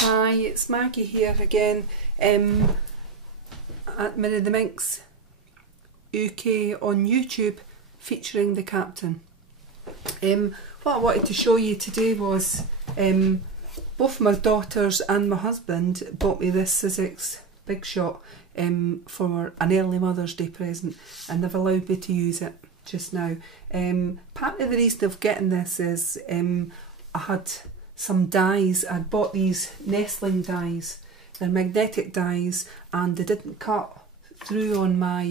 Hi, it's Maggie here again at Minnie the Minx UK on YouTube, featuring the Captain. What I wanted to show you today was both my daughters and my husband bought me this Sizzix Big Shot for an early Mother's Day present, and they've allowed me to use it just now. Part of the reason of getting this is I had some dies. I'd bought these nestling dies. They're magnetic dies, and they didn't cut through on my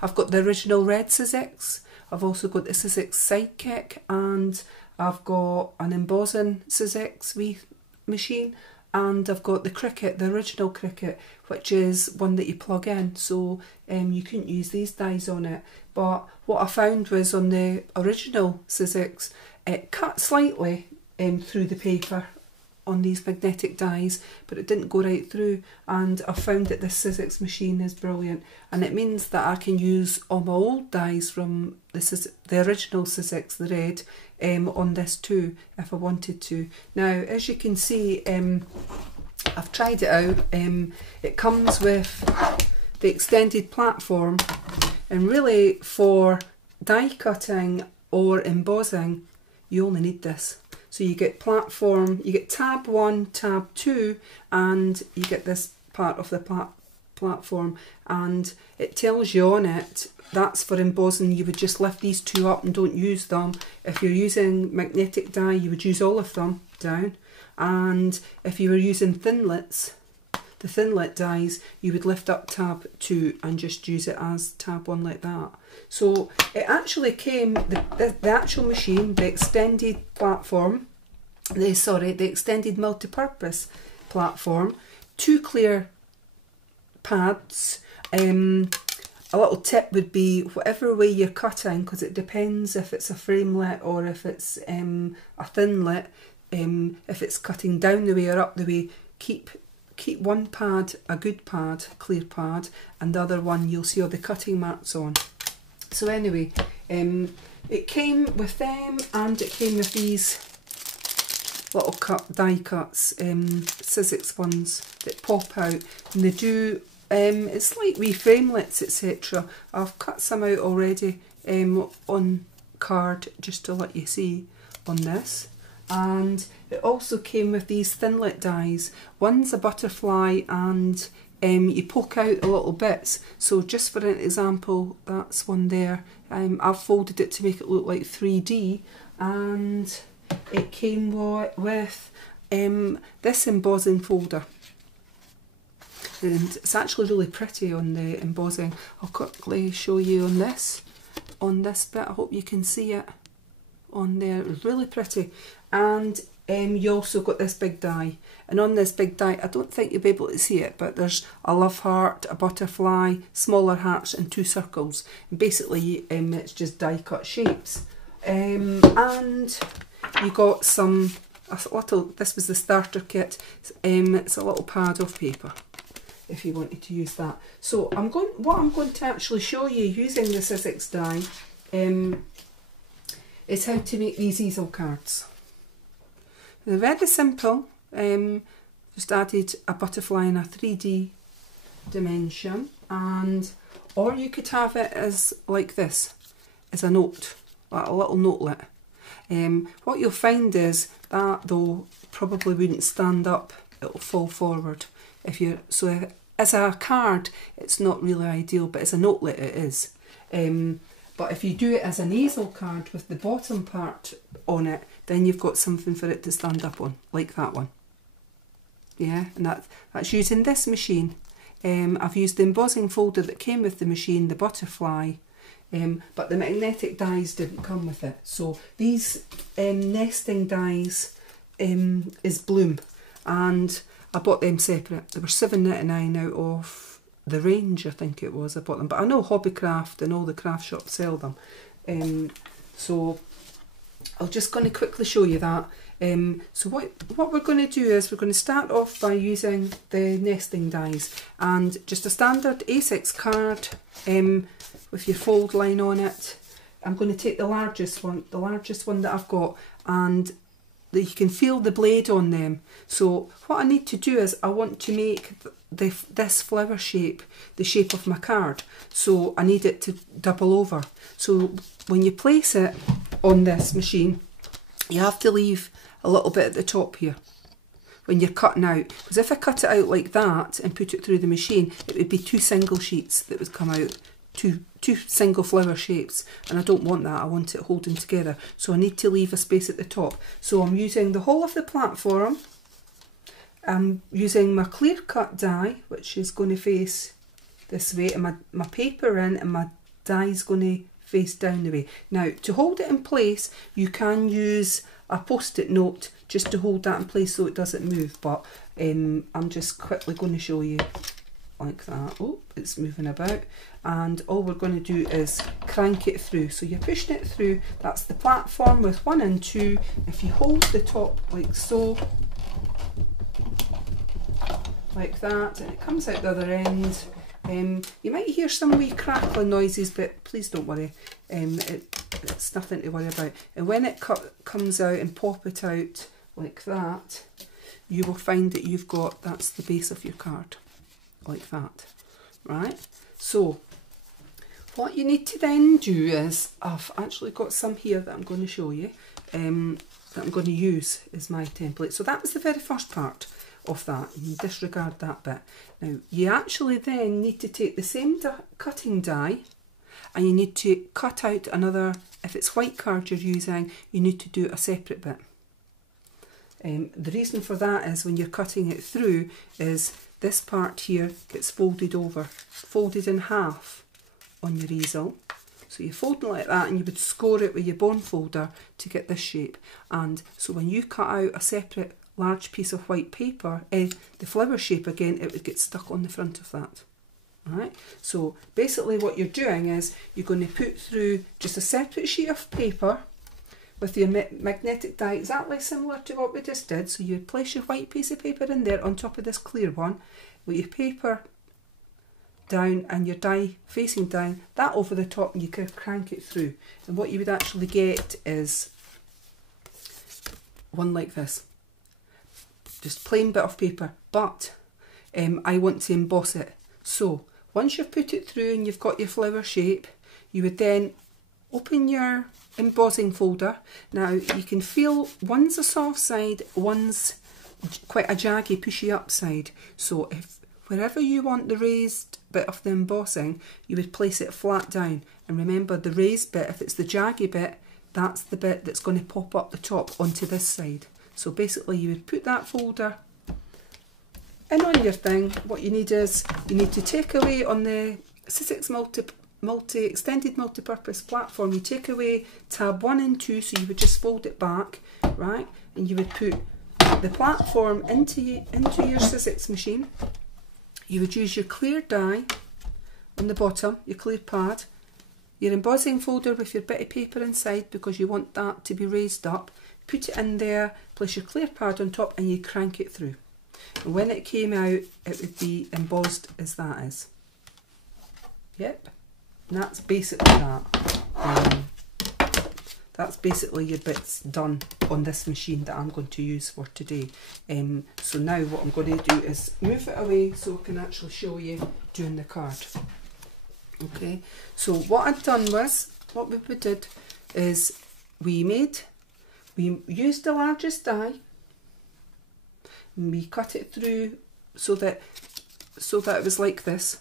I've got the original red Sizzix, I've also got the Sizzix Sidekick, and I've got an embossing Sizzix wee machine, and I've got the Cricut, the original Cricut, which is one that you plug in, so you couldn't use these dies on it. But what I found was on the original Sizzix, it cut slightly through the paper on these magnetic dies, but it didn't go right through, and I found that this Sizzix machine is brilliant, and it means that I can use all my old dies from the original Sizzix, the red, on this too, if I wanted to. Now, as you can see, I've tried it out. It comes with the extended platform, and really for die cutting or embossing, you only need this. So you get platform, you get tab 1, tab 2, and you get this part of the platform, and it tells you on it that's for embossing. You would just lift these two up and don't use them. If you're using magnetic die, you would use all of them down, and if you were using thinlits, the thinlit dies, you would lift up tab 2 and just use it as tab 1 like that. So it actually came, the actual machine, the extended platform, the extended multi-purpose platform, 2 clear pads. A little tip would be, whatever way you're cutting, because it depends if it's a framelit or if it's a thinlit, if it's cutting down the way or up the way, keep one pad a good pad, clear pad, and the other one you'll see all the cutting marks on. So anyway, it came with them, and it came with these little die cuts, Sizzix ones that pop out, and they do, it's like wee framelits, etc. I've cut some out already on card just to let you see on this. And it also came with these thinlit dies. One's a butterfly, and you poke out the little bits. So just for an example, that's one there. I've folded it to make it look like 3D, and it came with this embossing folder. And it's actually really pretty on the embossing. I'll quickly show you on this bit. I hope you can see it on there. It was really pretty. And you also got this big die, and on this big die, I don't think you'll be able to see it, but there's a love heart, a butterfly, smaller hearts, and 2 circles. And basically it's just die cut shapes. And you got this was the starter kit. It's a little pad of paper if you wanted to use that. So what I'm going to actually show you using the Sizzix die is how to make these easel cards. They're very simple. Just added a butterfly in a 3D dimension, or you could have it as like this, as a note, like a little notelet. What you'll find is that though probably wouldn't stand up; it'll fall forward. As a card, it's not really ideal, but as a notelet it is. But if you do it as an easel card with the bottom part on it, then you've got something for it to stand up on, like that one. Yeah, and that's using this machine. I've used the embossing folder that came with the machine, the butterfly, but the magnetic dies didn't come with it. So these nesting dies is Bloom, and I bought them separate. They were $7.99 out of the range, I think it was, I bought them. But I know Hobbycraft and all the craft shops sell them. So I'm just going to quickly show you that. So what we're going to do is we're going to start off by using the nesting dies, and just a standard A6 card with your fold line on it. I'm going to take the largest one that I've got, and that you can feel the blade on them. So what I need to do is I want to make this flower shape the shape of my card. So I need it to double over. So when you place it on this machine, you have to leave a little bit at the top here when you're cutting out. Because if I cut it out like that and put it through the machine, it would be 2 single sheets that would come out. Two single flower shapes, and I don't want that. I want it holding together, so I need to leave a space at the top. So I'm using the whole of the platform. I'm using my clear cut die, which is going to face this way, and my paper in, and my die is going to face down the way. Now, to hold it in place, you can use a post-it note just to hold that in place so it doesn't move, but I'm just quickly going to show you like that. Oh, it's moving about, and all we're going to do is crank it through. So you're pushing it through. That's the platform with 1 and 2. If you hold the top like so, like that, and it comes out the other end. You might hear some wee crackling noises, but please don't worry. It's nothing to worry about. And when it comes out and pop it out like that, you will find that you've got, that's the base of your card. Like that, right? So what you need to then do is, I've actually got some here that I'm going to show you, that I'm going to use as my template. So that was the very first part of that. You disregard that bit. Now you actually then need to take the same cutting die, and you need to cut out another. If it's white card you're using, you need to do a separate bit. The reason for that is when you're cutting it through is this part here gets folded over, folded in half on your easel. So you fold it like that, and you would score it with your bone folder to get this shape. And so when you cut out a separate large piece of white paper, the flower shape again, it would get stuck on the front of that. Alright, so basically what you're doing is you're going to put through just a separate sheet of paper with your magnetic die, exactly similar to what we just did. So you place your white piece of paper in there on top of this clear one, with your paper down and your die facing down, that over the top, and you can crank it through. And what you would actually get is one like this. Just plain bit of paper, but I want to emboss it. So once you've put it through and you've got your flower shape, you would then open your embossing folder. Now you can feel one's a soft side, one's quite a jaggy, pushy up side. So if wherever you want the raised bit of the embossing, you would place it flat down. And remember, the raised bit, if it's the jaggy bit, that's the bit that's going to pop up the top onto this side. So basically you would put that folder in on your thing. What you need is, you need to take away on the Sizzix extended multi-purpose platform, you take away tab 1 and 2, so you would just fold it back, right? And you would put the platform into your Sizzix machine. You would use your clear die on the bottom, your clear pad, your embossing folder with your bit of paper inside because you want that to be raised up. Put it in there, place your clear pad on top, and you crank it through. And when it came out, it would be embossed as that is. Yep. And that's basically that. That's basically your bits done on this machine that I'm going to use for today. So now what I'm going to do is move it away so I can actually show you doing the card. Okay, so what I've done was, what we did is we used the largest die, and we cut it through so that it was like this.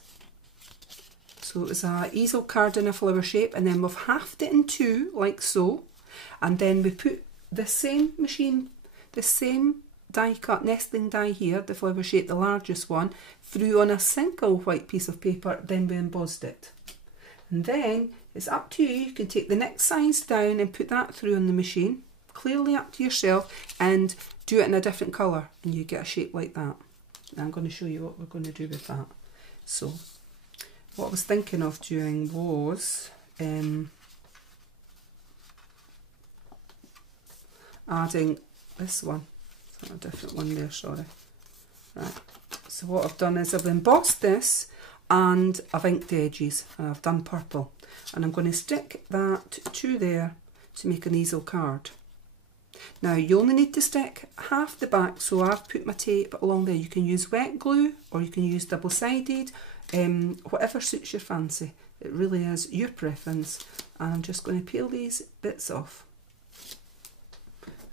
So it was a easel card in a flower shape, and then we've halved it in 2 like so, and then we put the same die cut nestling die here, the flower shape, the largest one, through on a single white piece of paper, then we embossed it. And then it's up to you, you can take the next size down and put that through on the machine, clearly up to yourself, and do it in a different colour, and you get a shape like that. And I'm going to show you what we're going to do with that. So what I was thinking of doing was adding this one. It's not a different one there, sorry. Right. So what I've done is I've embossed this and I've inked the edges, and I've done purple. And I'm going to stick that to there to make an easel card. Now you only need to stick half the back, so I've put my tape along there. You can use wet glue or you can use double-sided, whatever suits your fancy. It really is your preference. And I'm just going to peel these bits off.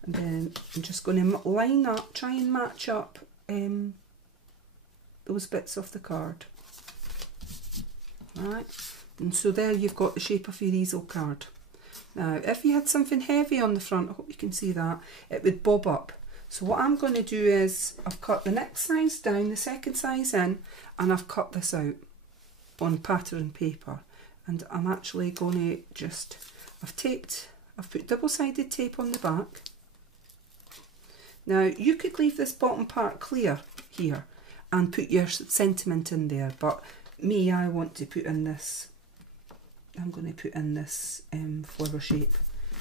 And then I'm just going to line up, try and match up those bits of the card. Right, and so there you've got the shape of your easel card. Now if you had something heavy on the front, I hope you can see that, it would bob up. So what I'm going to do is I've cut the next size down, the second size in, and I've cut this out on pattern paper. And I'm actually going to just, I've put double-sided tape on the back. Now you could leave this bottom part clear here and put your sentiment in there, but me, I want to put in this, I'm going to put in this flower shape,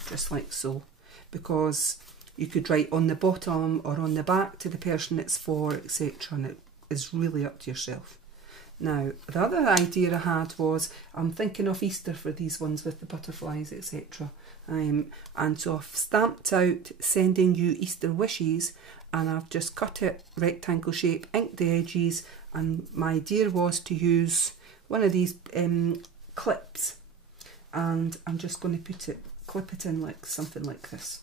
just like so, because you could write on the bottom or on the back to the person it's for, etc., and it is really up to yourself. Now, the other idea I had was, I'm thinking of Easter for these ones with the butterflies, etc. And so I've stamped out sending you Easter wishes, and I've just cut it rectangle shape, inked the edges, and my idea was to use one of these clips, and I'm just going to clip it in like something like this.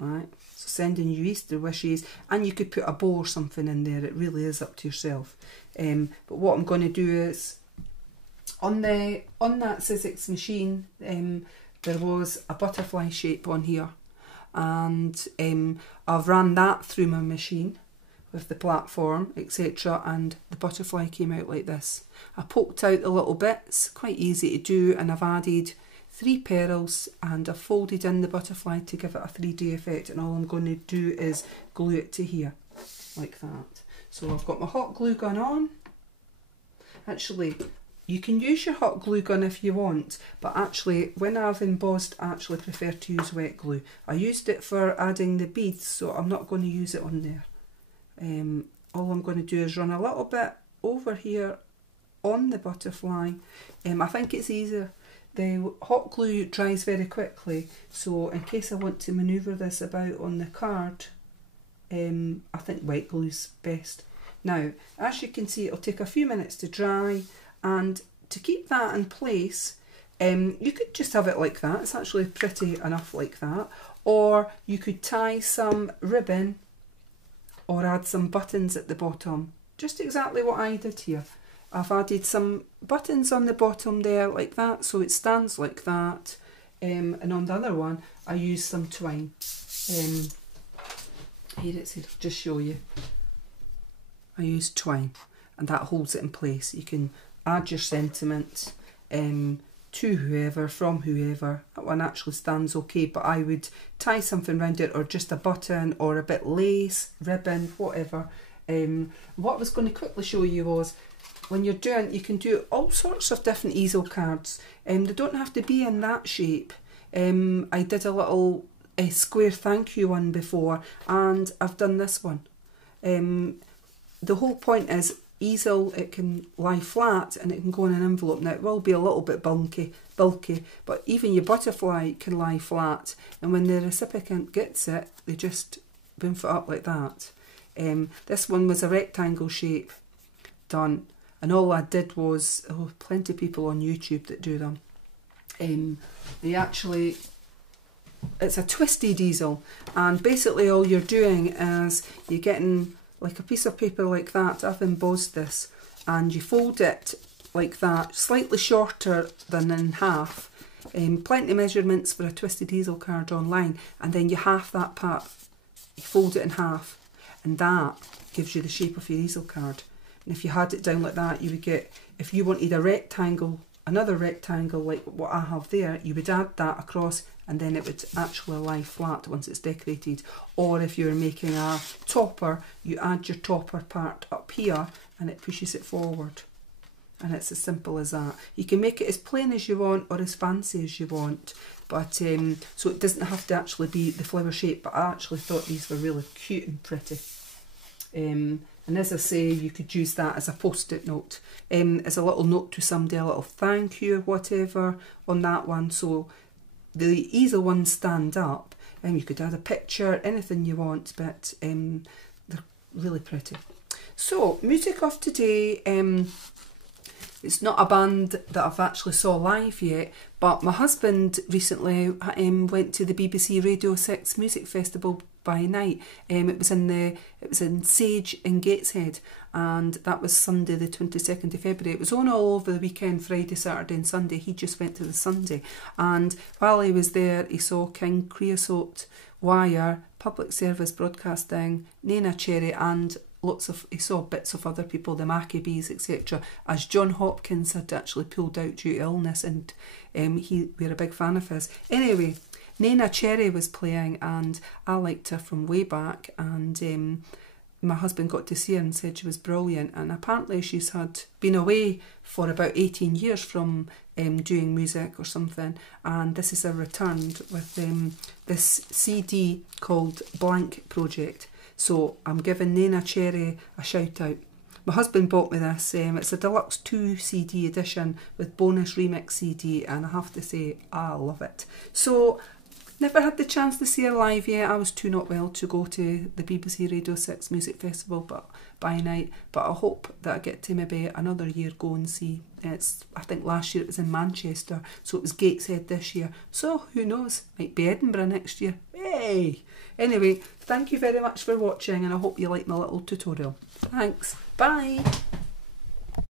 Right, so sending you Easter wishes, and you could put a bow or something in there. It really is up to yourself. But what I'm going to do is, on that Sizzix machine, there was a butterfly shape on here, and I've ran that through my machine with the platform, etc., and the butterfly came out like this. I poked out the little bits, quite easy to do, and I've added 3 pearls and I've folded in the butterfly to give it a 3D effect, and all I'm going to do is glue it to here like that. So I've got my hot glue gun on. Actually, you can use your hot glue gun if you want, but actually when I've embossed, I actually prefer to use wet glue. I used it for adding the beads, so I'm not going to use it on there. All I'm going to do is run a little bit over here on the butterfly. I think it's easier. The hot glue dries very quickly, so in case I want to manoeuvre this about on the card, I think wet glue's best. Now, as you can see, it'll take a few minutes to dry, and to keep that in place, you could just have it like that. It's actually pretty enough like that. Or you could tie some ribbon or add some buttons at the bottom. Just exactly what I did here. I've added some buttons on the bottom there like that, so it stands like that. And on the other one, I used some twine. Here it's here, I'll just show you. I used twine, and that holds it in place. You can add your sentiment to whoever, from whoever. That one actually stands okay, but I would tie something around it, or just a button, or a bit lace, ribbon, whatever. What I was going to quickly show you was, when you're doing, you can do all sorts of different easel cards. They don't have to be in that shape. I did a little square thank you one before, and I've done this one. The whole point is, easel, it can lie flat and it can go in an envelope. Now it will be a little bit bulky, but even your butterfly can lie flat, and when the recipient gets it, they just boof it up like that. This one was a rectangle shape done, and all I did was, plenty of people on YouTube that do them. They actually, it's a twisted easel, and basically all you're doing is you're getting like a piece of paper like that. I've embossed this, and you fold it like that, slightly shorter than in half. Plenty of measurements for a twisted easel card online, and then you half that part, you fold it in half, and that gives you the shape of your easel card. And if you had it down like that, you would get, if you wanted a rectangle, another rectangle like what I have there, you would add that across, and then it would actually lie flat once it's decorated. Or if you're making a topper, you add your topper part up here and it pushes it forward. And it's as simple as that. You can make it as plain as you want or as fancy as you want, but so it doesn't have to actually be the flower shape, but I actually thought these were really cute and pretty. And as I say, you could use that as a post-it note, as a little note to somebody, a little thank you or whatever on that one. So the easel ones stand up. and you could add a picture, anything you want, but they're really pretty. So, music of today, it's not a band that I've actually saw live yet, but my husband recently went to the BBC Radio 6 Music Festival by night. It was in Sage in Gateshead, and that was Sunday the 22nd of February. It was on all over the weekend, Friday, Saturday and Sunday. He just went to the Sunday, and while he was there he saw King, Creosote, Wire, Public Service Broadcasting, Neneh Cherry, and he saw bits of other people, the Maccabees, etc., as John Hopkins had actually pulled out due to illness, and we were a big fan of his. Anyway, Neneh Cherry was playing, and I liked her from way back, and my husband got to see her and said she was brilliant, and apparently she's had been away for about 18 years from doing music or something, and this is her return with this CD called Blank Project. So I'm giving Neneh Cherry a shout out. My husband bought me this. It's a deluxe 2 CD edition with bonus remix CD, and I have to say I love it. So never had the chance to see her live yet. I was too not well to go to the BBC Radio 6 Music Festival but by night, but I hope that I get to maybe another year go and see. I think last year it was in Manchester, so it was Gateshead this year, so who knows, might be Edinburgh next year. Hey! Anyway, thank you very much for watching, and I hope you like my little tutorial. Thanks, bye!